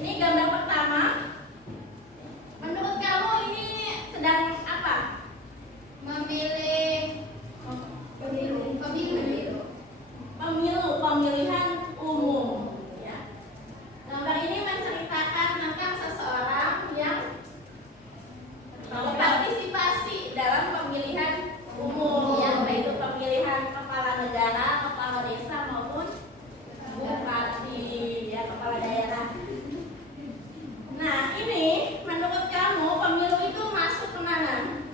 Ini gambar pertama. Menurut kamu ini sedang apa? Memilih pemilihan umum. Ya. Gambar ini menceritakan tentang seseorang yang berpartisipasi dalam pemilihan umum, ya, baik itu pemilihan kepala negara, kepala desa maupun bupati, ya, kepala daerah. Nah, ini menurut kamu pemilu itu masuk ke mana?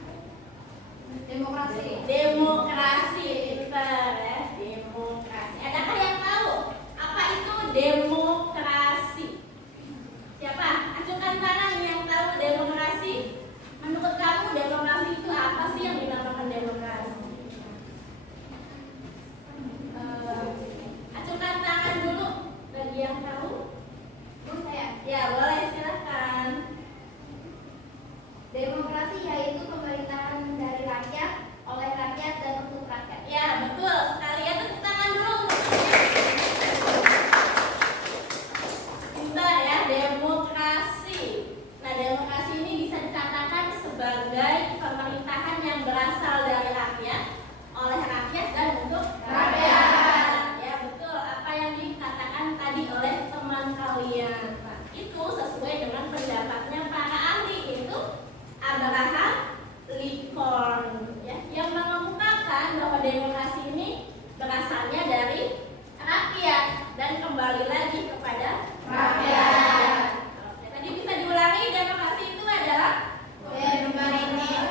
Demokrasi, pintar ya, demokrasi. Adakah yang tahu apa itu demokrasi? Siapa? Acungkan tangan yang tahu demokrasi. Menurut kamu demokrasi itu apa sih yang dinamakan demokrasi? Acungkan tangan dulu bagi yang tahu. Ya, boleh, silakan. Demokrasi yaitu pemerintahan dari rakyat, oleh rakyat, dan untuk rakyat. Ya, betul sekali. Ya, tepuk tangan dulu. Pintar ya, demokrasi. Nah, demokrasi ini bisa dikatakan sebagai pemerintahan yang berasal dari rakyat, oleh rakyat, dan untuk rakyat. Ya, betul apa yang dikatakan tadi oleh teman kalian. Nah, itu sesuai dengan pendapatnya para ahli, itu Abraham Lincoln, ya, yang mengemukakan bahwa demokrasi ini berasalnya dari rakyat dan kembali lagi kepada rakyat. Oke, tadi bisa diulangi, demokrasi itu adalah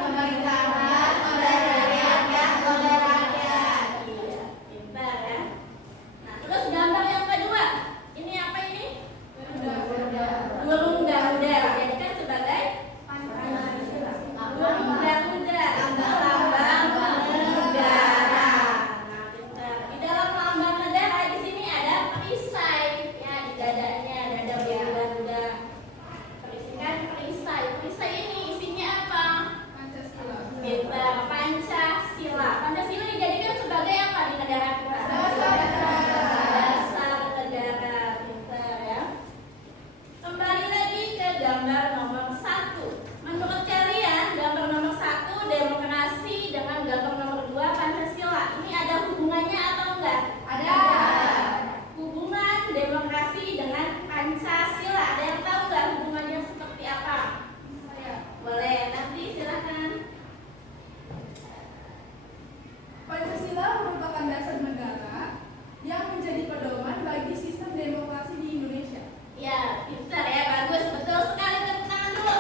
Pemerintahan oleh rakyat dan oleh rakyat. Iya, pintar ya. Nah, terus gambar yang kedua, ini apa ini? Burung Garuda, dijadikan sebagai burung Garuda, lambang negara. Nah, pintar. Di dalam lambang negara di sini ada perisai, ya, di dadanya ada burung Garuda. Perisikan perisai. Perisai ini isinya apa? Pintar, Pancasila. Pancasila dijadikan sebagai apa di negara kita? Dasar negara. Pintar ya. Kembali lagi ke gambar nomor 1. Menurut kalian gambar nomor 1 demokrasi dengan gambar nomor 2 Pancasila ini ada hubungannya atau enggak? Ada. Hubungan demokrasi dengan Pancasila, ada yang tahu enggak hubungannya seperti apa? Boleh, nanti silakan. Pancasila merupakan dasar negara yang menjadi pedoman bagi sistem demokrasi di Indonesia. Ya, pintar ya, bagus, betul sekali, tepuk tangan dulu.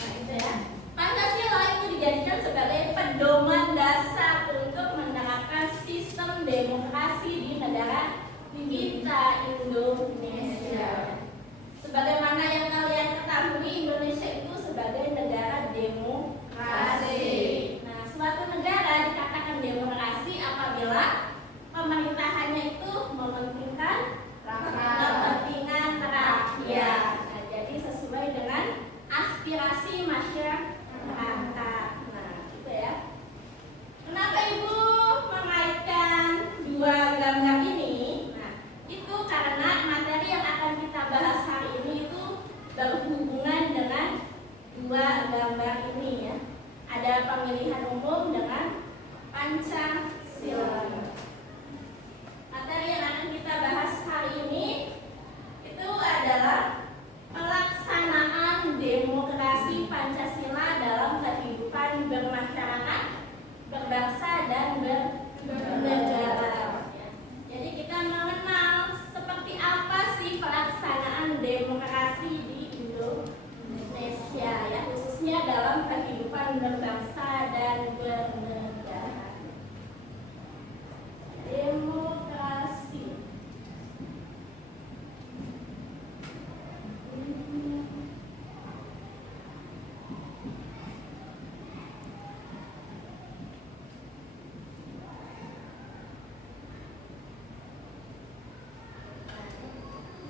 Nah, itu ya. Pancasila itu dijadikan sebagai pedoman dasar untuk menerapkan sistem demokrasi di negara kita, Indonesia. Sebagaimana yang kalian ketahui, Indonesia itu sebagai negara demokrasi. Nah, suatu negara dikatakan demokrasi apabila pemerintahannya itu mementingkan kepentingan rakyat. Nah, jadi sesuai dengan aspirasi masyarakat. Nah, gitu ya. Kenapa Ibu mengaitkan dua gambar ini? Nah, itu karena materi yang akan kita bahas hari ini itu berhubungan dengan dua gambar ini ya. Ada pemilihan umum dengan Pancasila. Materi yang akan kita bahas hari ini itu adalah pelaksanaan demokrasi Pancasila dalam kehidupan bermasyarakat, berbangsa, dan bernegara. Jadi kita mengenal seperti apa sih pelaksanaan demokrasi di Indonesia, ya, khususnya dalam kehidupan berbangsa dan bernegara. Demokrasi.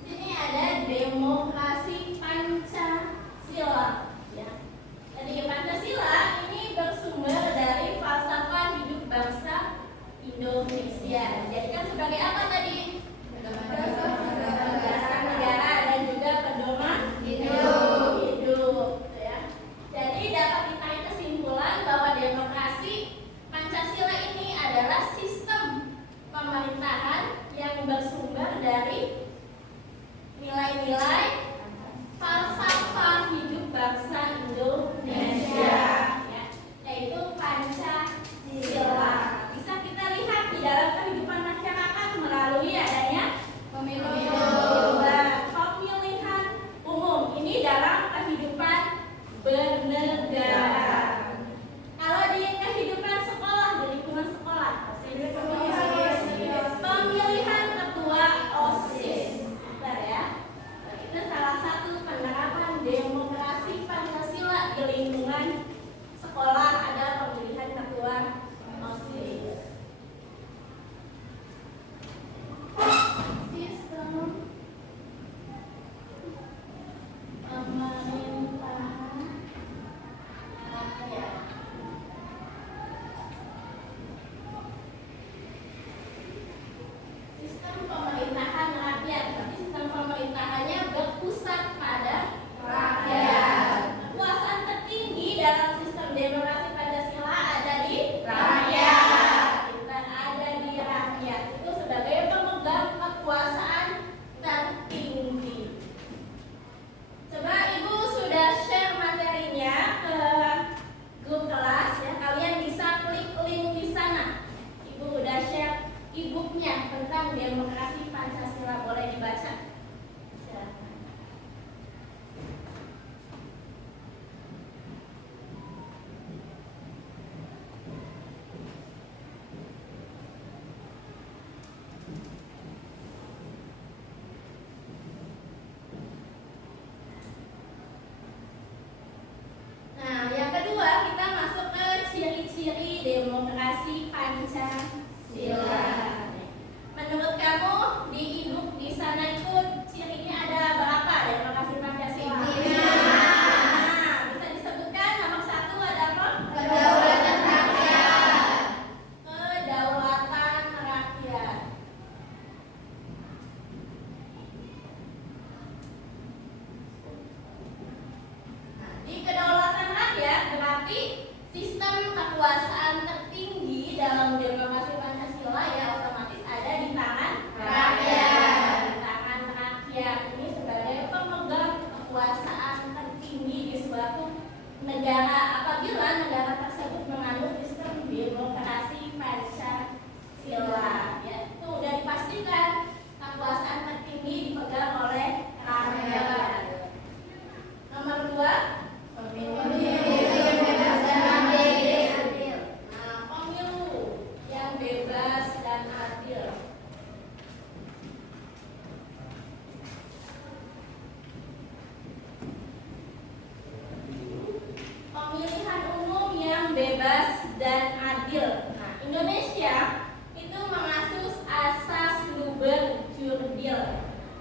Sini ada demokrasi Pancasila. Ya. Jadi Pancasila ini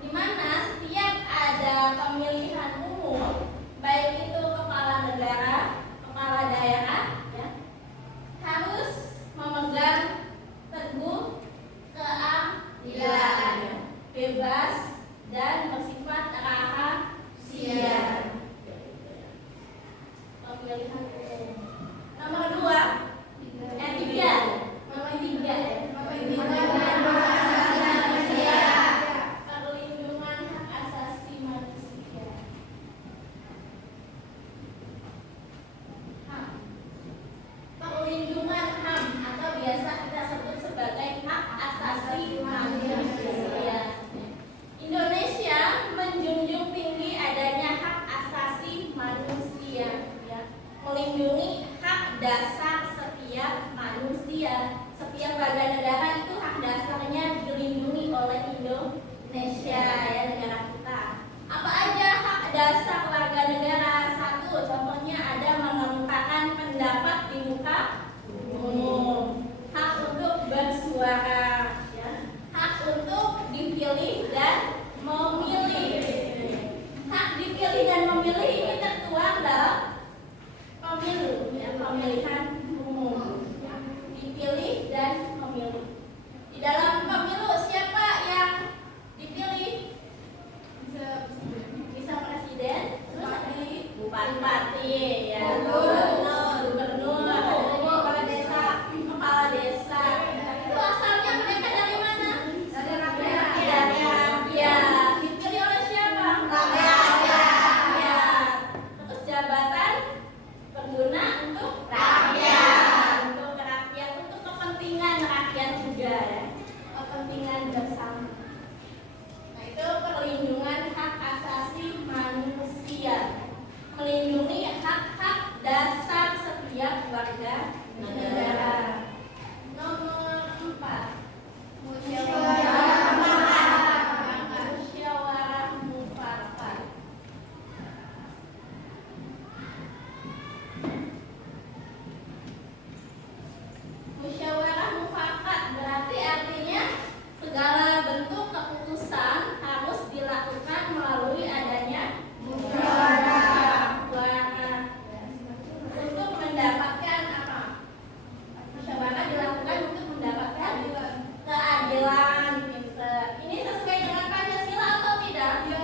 di mana setiap ada pemilihan umum, baik itu kepala negara, kepala daerah, ya, harus memegang teguh keadilan, ya, bebas dan bersifat rahasia. Pemilihan umum. Nomor 3. Nomor 3. Perlindungan hak asasi manusia. HAM. Perlindungan HAM atau biasa kita sebut sebagai hak asasi manusia. Indonesia menjunjung tinggi adanya hak asasi manusia, ya, melindungi hak dasar setiap manusia. Setiap warga negara itu hak dasarnya dilindungi oleh Indonesia, ya, negara kita. Apa aja hak dasar warga negara? 1, contohnya ada mengemukakan pendapat di muka umum, hak untuk bersuara, ya, hak untuk dipilih dan memilih. Hak dipilih dan memilih ini tertuang dalam pemilu, ya, pemilihan umum, ya, dipilih dan memilih. Di dalam pemilu siapa yang dipilih? Bisa presiden, terus bupati, ya, gubernur, kepala desa. Itu asalnya mereka dari mana? Dari rakyat. Dipilih oleh siapa? Rakyat. Terus jabatan berguna untuk rakyat, untuk kepentingan rakyat juga, ya, kepentingan bersama. Nah, itu perlindungan hak asasi manusia, melindungi hak-hak dasar setiap warga negara. Nomor 4. Musyawarah mufakat. Musyawarah mufakat berarti artinya segala bentuk keputusan harus dilakukan melalui adanya musyawarah untuk mendapatkan apa? Musyawarah dilakukan untuk mendapatkan keadilan. Pinter. Ini sesuai dengan Pancasila atau tidak? Ya,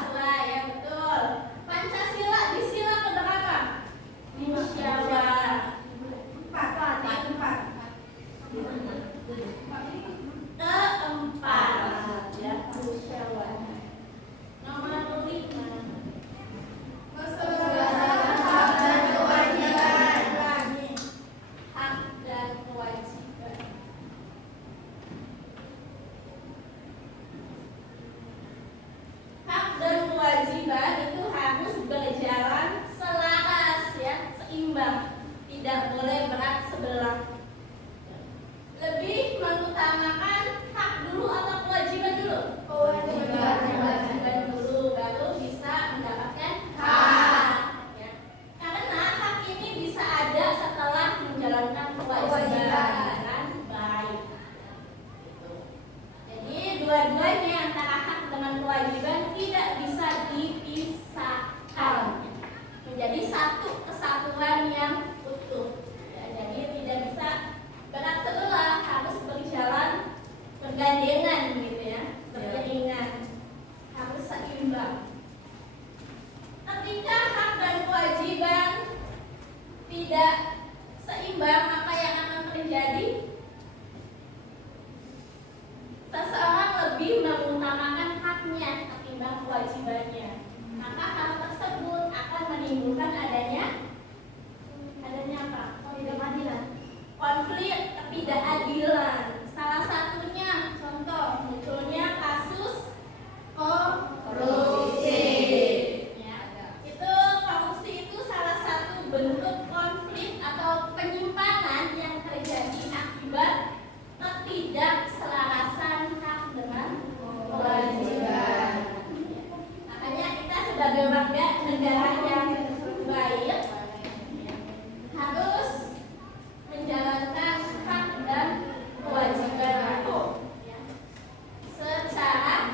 sesuai, ya, betul. Pancasila di sila keberapa? Di musyawarah. 4. Keempat, ya, musyawarah. Nomor 5. Hak dan kewajiban. Hak dan kewajiban itu harus berjalan selaras, ya, seimbang, tidak boleh berat sebelah. Lebih mengutamakan hak dulu atau kewajiban dulu? Kewajiban dulu, baru bisa mendapatkan hak, ya. Karena hak ini bisa ada setelah menjalankan kewajiban dengan baik. Gitu. Jadi dua-duanya antara hak dengan kewajiban tidak bisa dipisahkan, menjadi satu kesatuan yang utuh. Ya, jadi tidak bisa berat sebelah, harus berjalan bergandengan, gitu, ya, beriringan, harus seimbang. Ketika hak dan kewajiban tidak seimbang, apa yang akan terjadi? Seseorang lebih mengutamakan haknya ketimbang kewajibannya, maka hal tersebut akan menimbulkan adanya apa? Konflik ketidakadilan. Salah satunya, contoh munculnya kasus korupsi. Ya, korupsi itu salah satu bentuk konflik atau penyimpangan yang terjadi akibat ketidakselarasan hak dengan kewajiban. Makanya kita sebagai warga negara yang baik harus menjalankan hak dan kewajiban secara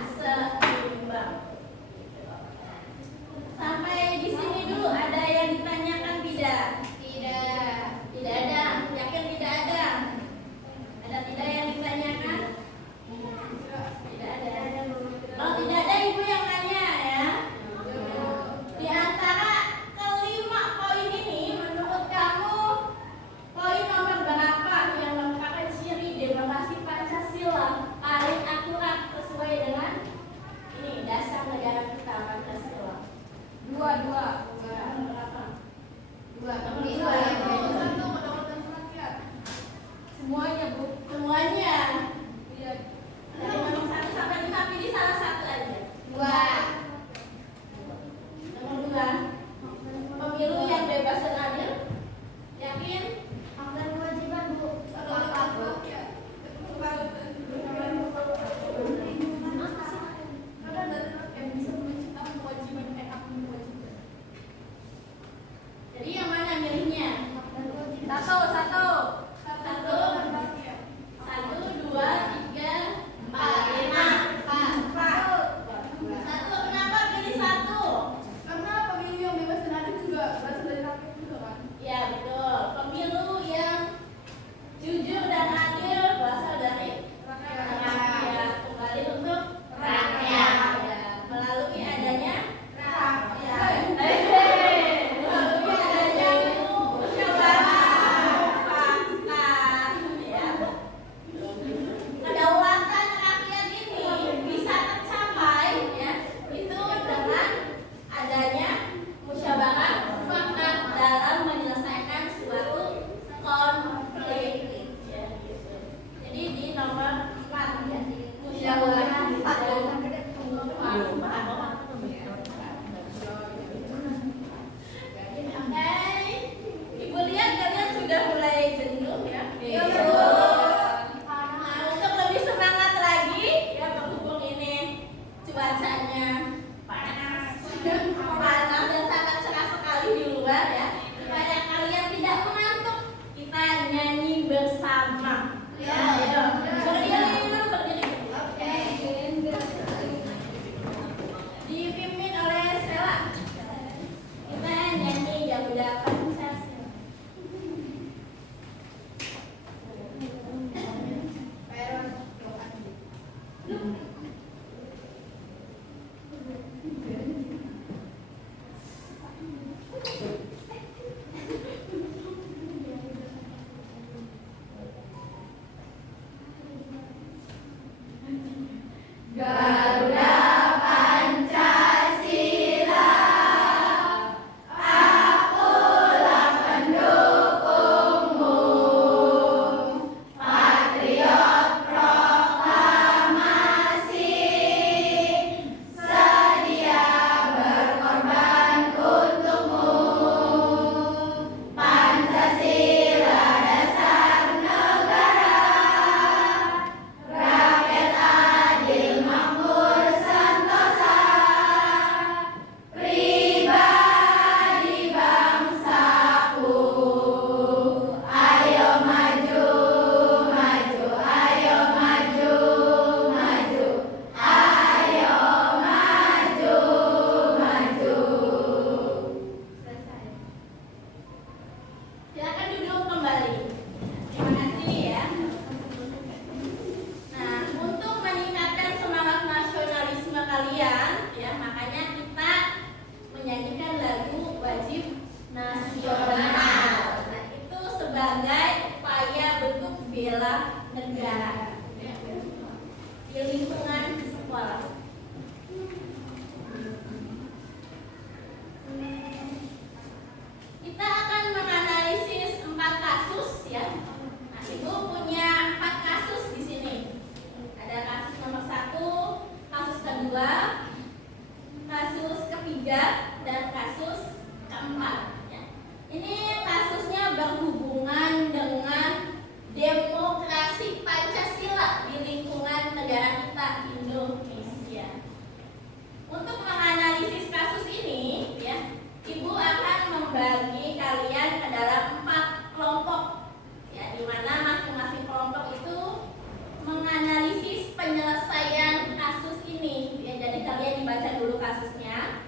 kedua, kasus ketiga, dan kasus keempat. Ya. Ini kasusnya berhubungan dengan demokrasi Pancasila di lingkungan negara kita Indonesia. Untuk menganalisis kasus ini, ya, Ibu akan membagi kalian ke dalam 4 kelompok, ya, di mana masing-masing kelompok itu menganalisis penyelesaian kasus ini. Ya, jadi kalian dibaca dulu kasusnya.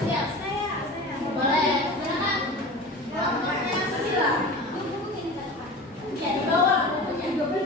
Siap. Boleh, silakan. Kelompoknya Sila. Ya, di bawah bukunya.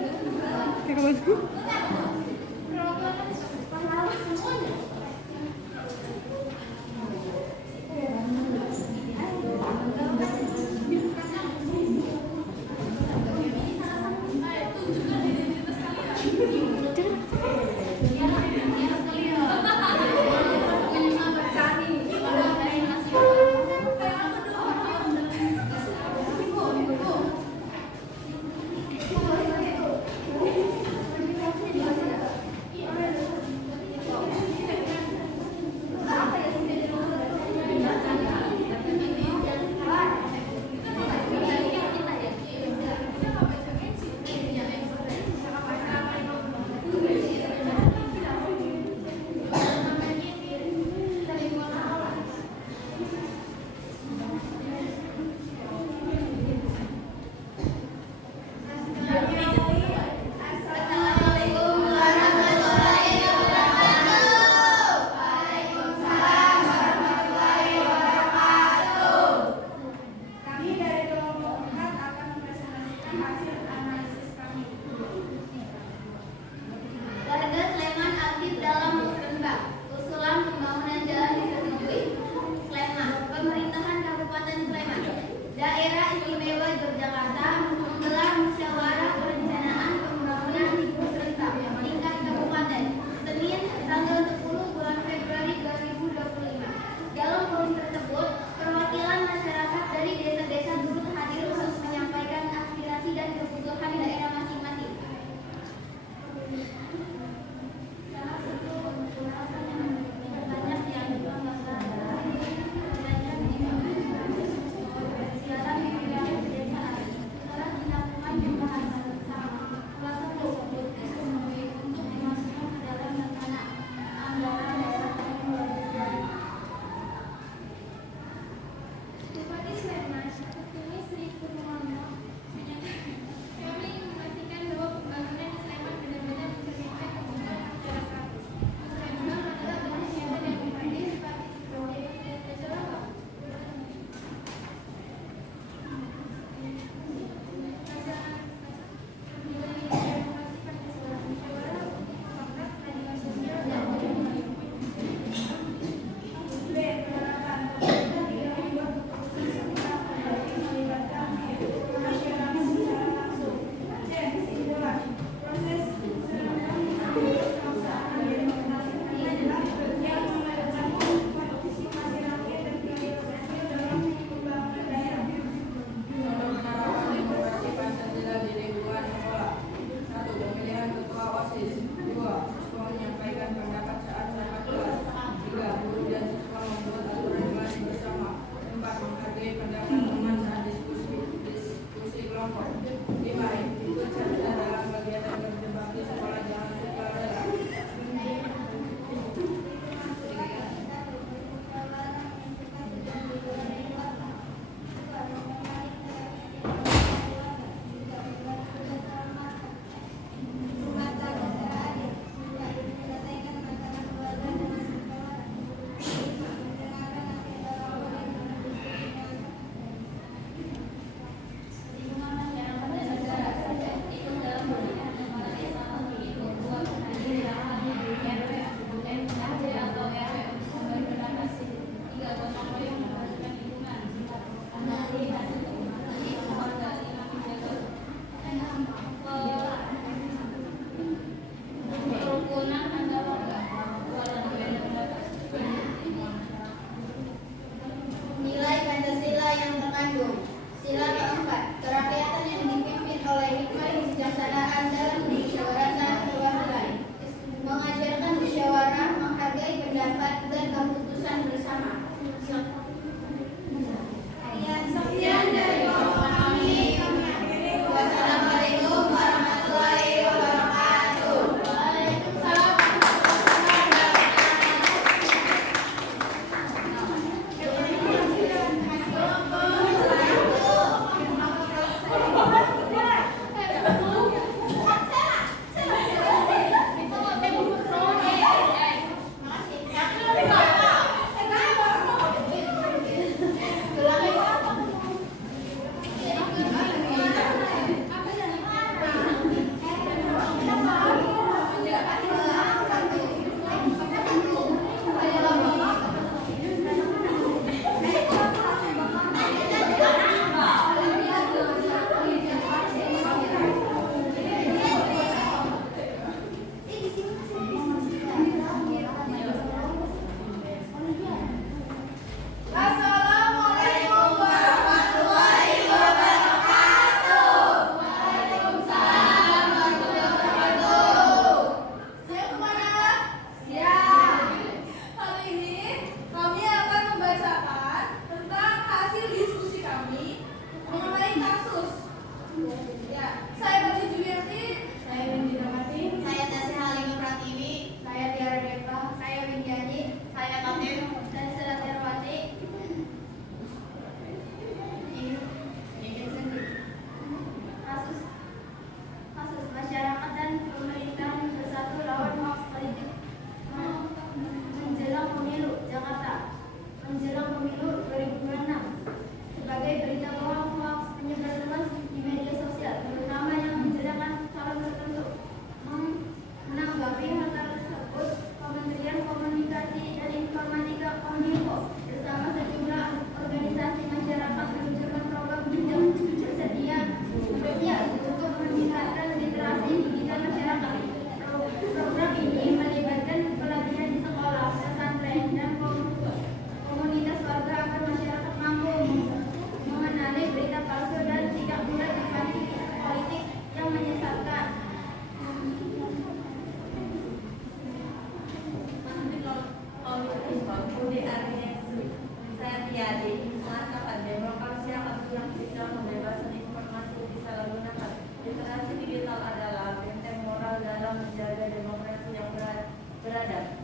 Supriyadi mengatakan demokrasi yang bisa membebaskan informasi disalahgunakan. Literasi digital adalah benteng moral dalam menjaga demokrasi yang beradab.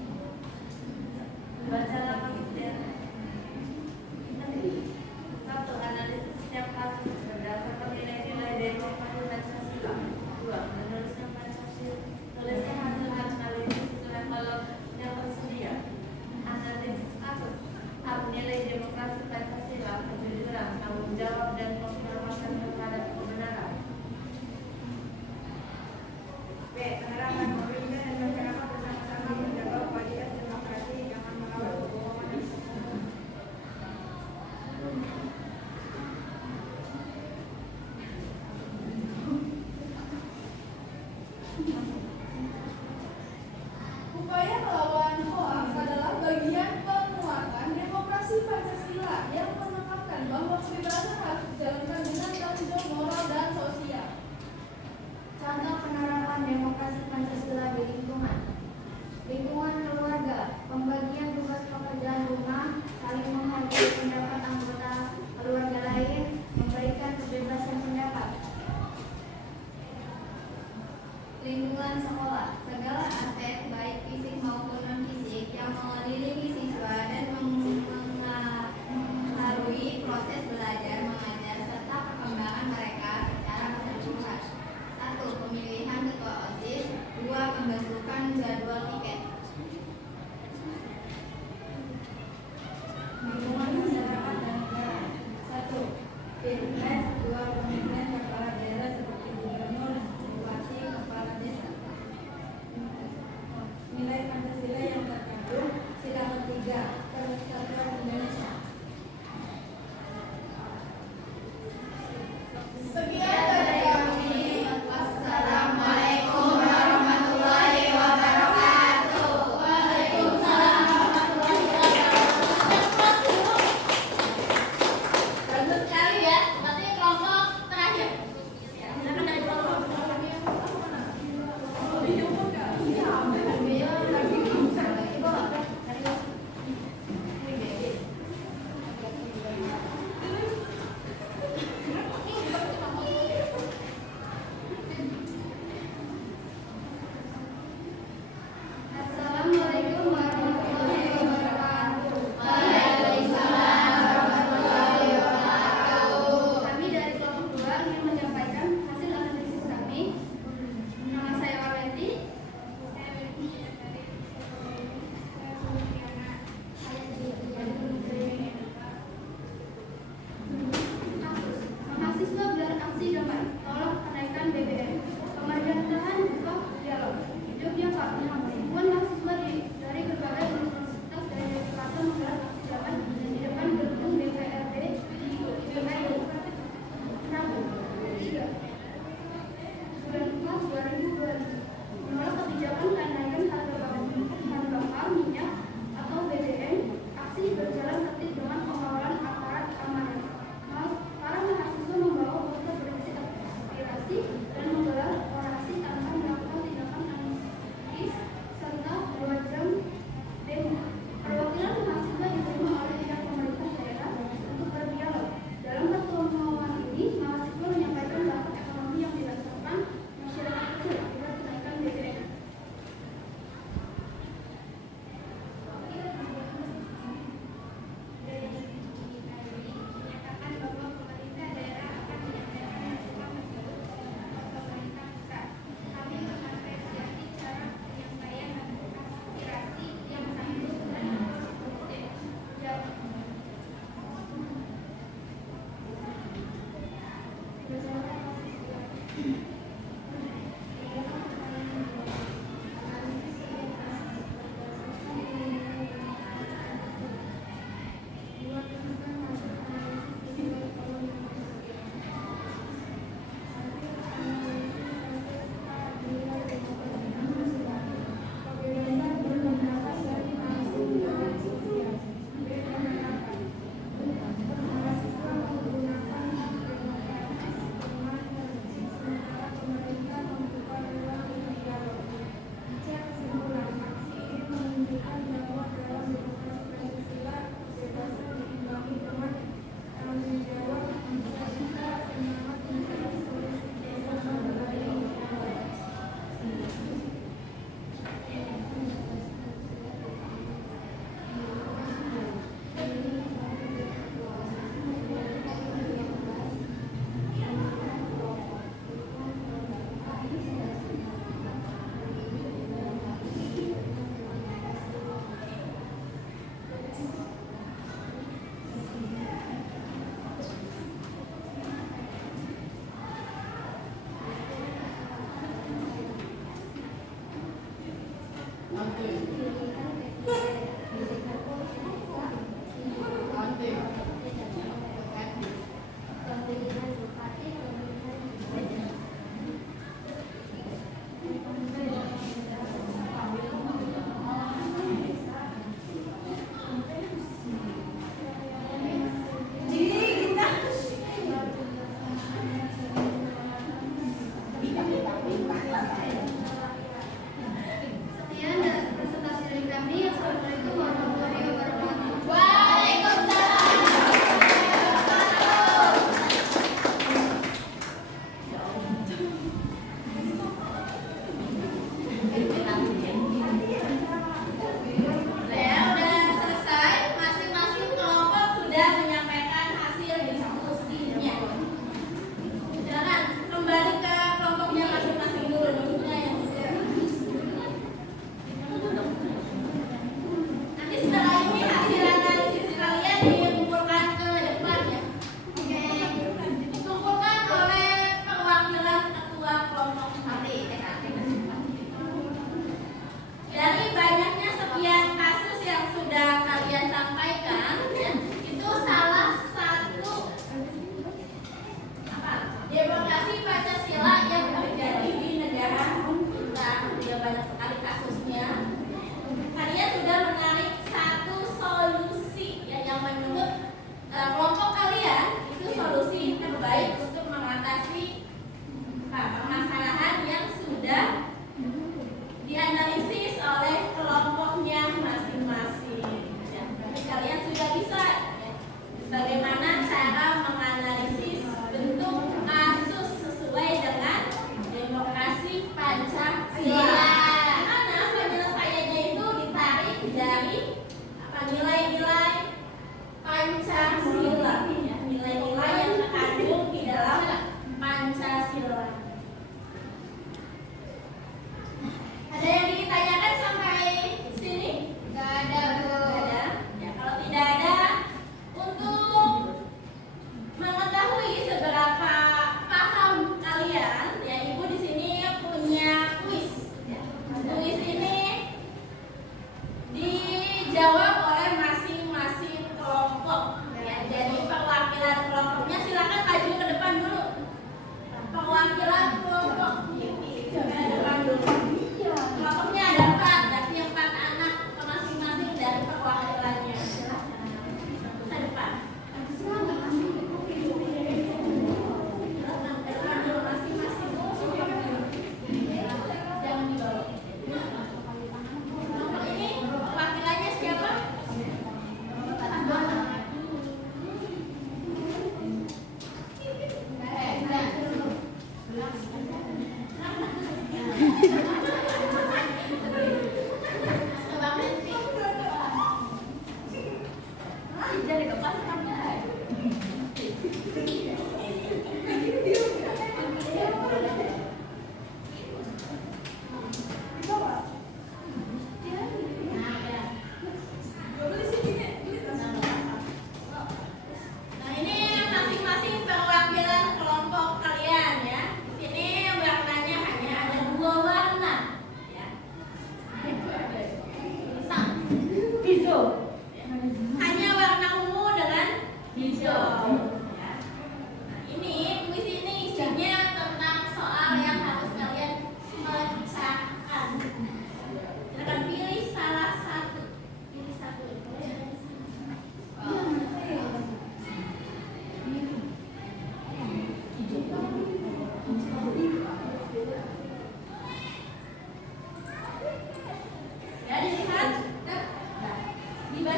Bacalah kasusnya. Satu, analisis setiap kasus berdasarkan nilai-nilai demokrasi Pancasila. Dua, menuliskan Pancasila. Tuliskan hasil analisis level yang tersedia. Analisis kasus. A. Nilai demokrasi Pancasila, kejujuran, tanggung jawab dan penghormatan terhadap kebenaran. B. Penerapan pemerintah dan masyarakat bersama-sama menjaga kualitas demokrasi, jangan melawan kebohongan dan kebenaran. Upaya melawan hoaks adalah bagian penguatan demokrasi Pancasila yang menekankan bahwa kebebasan harus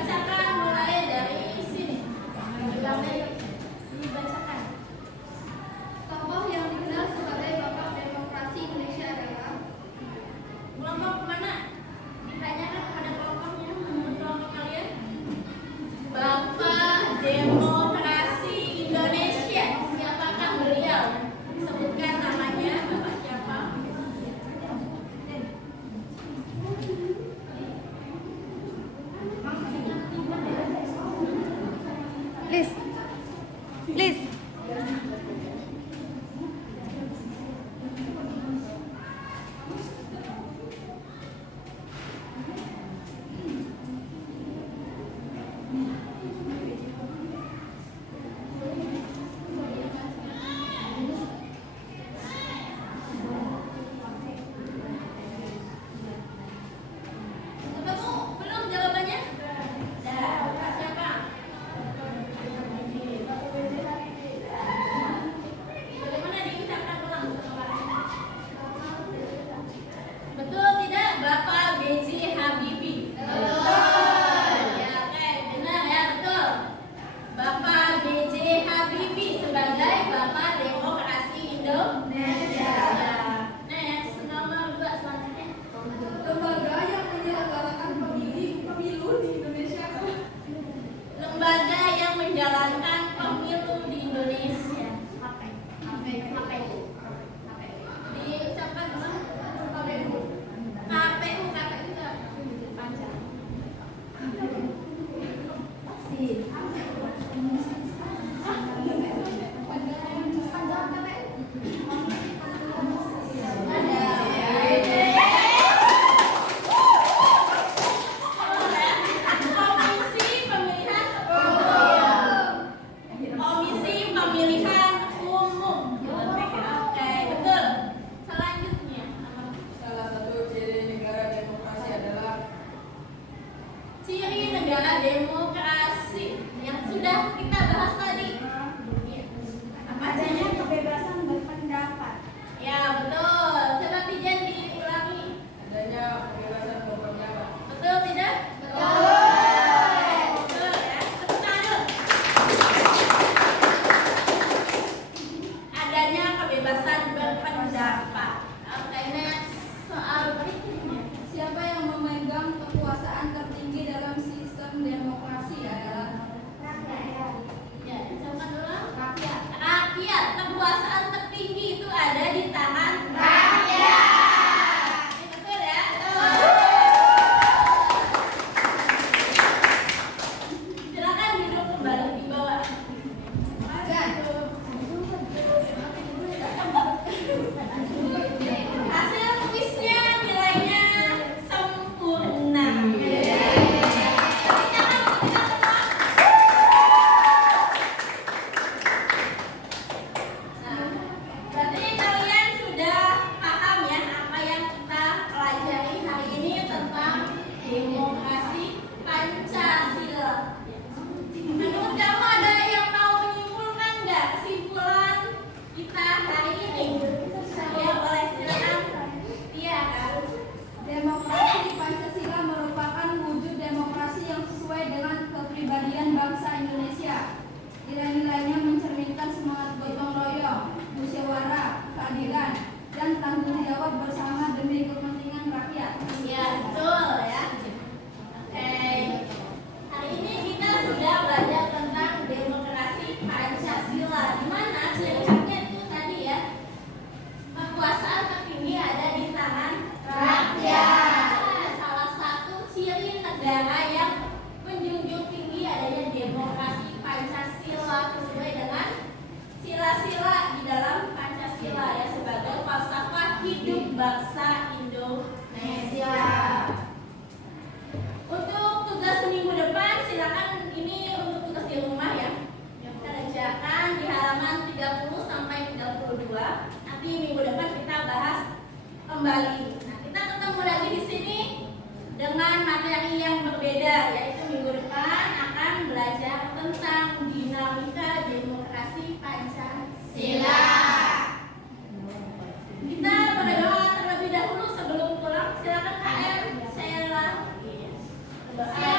dibacakan mulai dari sini. Dibacakan. Tokoh yang dikenal sebagai Bapak Demokrasi Indonesia adalah Kelompok mana? Ditanyakan kepada kelompoknya, menurut kelompok kalian. Bapak Demokrasi Indonesia. Siapakah beliau? Sebutkan namanya, Bapak siapa? Liz. Ketemu? Belum jawabannya? Dah, Bapak siapa? Bagaimana diucapkan ulang? Betul tidak, Bapak B.J. Habibie? Betul. Ya, oke, benar ya, betul. Bapak B.J. Habibie sebagai Bapak Demokrasi Indonesia. Next, nomor 2 selanjutnya. Lembaga yang menyelenggarakan pemilu di Indonesia. Lembaga yang menjalankan pemilu di Indonesia. Apa itu? Diucapkan ulang. KPU. KPU itu panjang. Komisi Pemilihan Umum. Oke, betul. Selanjutnya, Salah satu ciri negara demokrasi adalah ciri negara demokrasi yang sudah kita bahas tadi. Apa adanya aja? kebebasan berpendapat. Ya, betul. Coba Pijen diulangi. adanya kebebasan berpendapat. Betul tidak? Betul. Betul ya. Tepuk tangan. Adanya kebebasan berpendapat. Oke, next. Soal berikutnya. Siapa yang memegang kekuasaan tertinggi dalam sistem demokrasi adalah rakyat. Ya, coba dulu. Rakyat. Rakyat. Kekuasaan tertinggi itu ada di tangan rakyat. Ini betul ya? Silakan duduk kembali di bawah. Hasil kuisnya nilainya sempurna. Nah, berarti kalian sudah paham ya apa yang kita pelajari hari ini tentang demokrasi Pancasila. Menurut kamu ada yang mau menyimpulkan nggak kesimpulan kita hari ini? Ya, boleh silakan. Iya kan? Demokrasi Pancasila merupakan wujud demokrasi yang sesuai dengan kepribadian bangsa Indonesia. Nilai-nilainya mencerminkan semangat gotong royong, musyawarah, keadilan, dan tanggung jawab bersama demi kepentingan rakyat. Ya, betul ya. Oke. Hari ini kita sudah belajar tentang demokrasi Pancasila. Di mana ciri-cirinya itu tadi ya. Kekuasaan tertinggi ada di tangan rakyat. Salah satu ciri negara yang menjunjung tinggi adanya demokrasi Pancasila sesuai dengan sila-sila di dalam Pancasila ya sebagai falsafah hidup bangsa Indonesia. Untuk tugas minggu depan silakan ini untuk tugas di rumah ya. Yang kita kerjakan di halaman 30 sampai 32. Nanti minggu depan kita bahas kembali. Nah, kita ketemu lagi di sini dengan materi yang berbeda yaitu minggu depan akan belajar tentang dinamika demokrasi Pancasila. Kita berdoa terlebih dahulu sebelum pulang. Silakan KM Sheila. Berdoa.